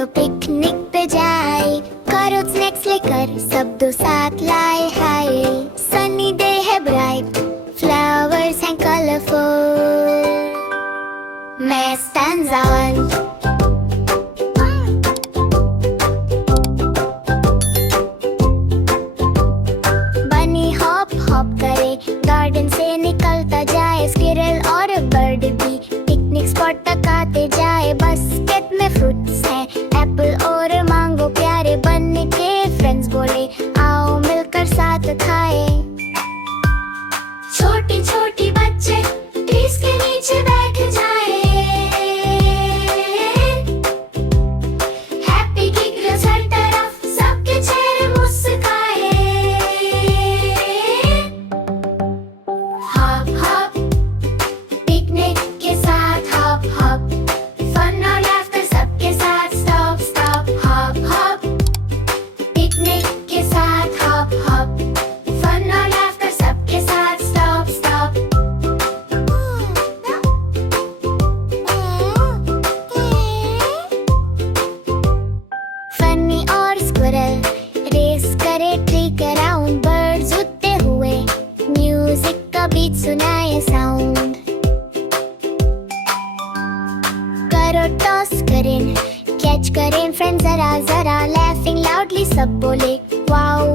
चलो पिकनिक पे जाए, करो स्नैक्स लेकर सब दो साथ लाए हाय। सनी डे है ब्राइट, फ्लावर्स हैं कलरफुल, मैं स्टैंजा वन। बनी हॉप हॉप करे, गार्डन से निकलता जाए, स्क्विरल और बर्ड भी पिकनिक स्पॉट तक आते जाए। बास्केट में फ्रूट्स हैं, एप्पल और मैंगो प्यारे, बनने के फ्रेंड्स बोले आओ मिलकर साथ खाए। छोटी छोटी बच्चे ट्रीज के नीचे बैठ जाए, हैप्पी गिगल्स हर तरफ, सबके चेहरे मुस्काए। हॉप हॉप पिकनिक के साथ, हॉप हॉप फन और लाफ्टर सबके साथ, stop stop. Hop hop picnic के साथ, हॉप हॉप फन और लाफ्टर सबके साथ, स्टॉप स्टॉप। फनी और स्क्विरल रेस करे ट्री के राउंड, बर्ड्स उड़ते हुए म्यूजिक का बीट सुनाए साउंड। करो टॉस करें, कैच करें फ्रेंड्स जरा जरा, laughing loudly सब बोले वाओ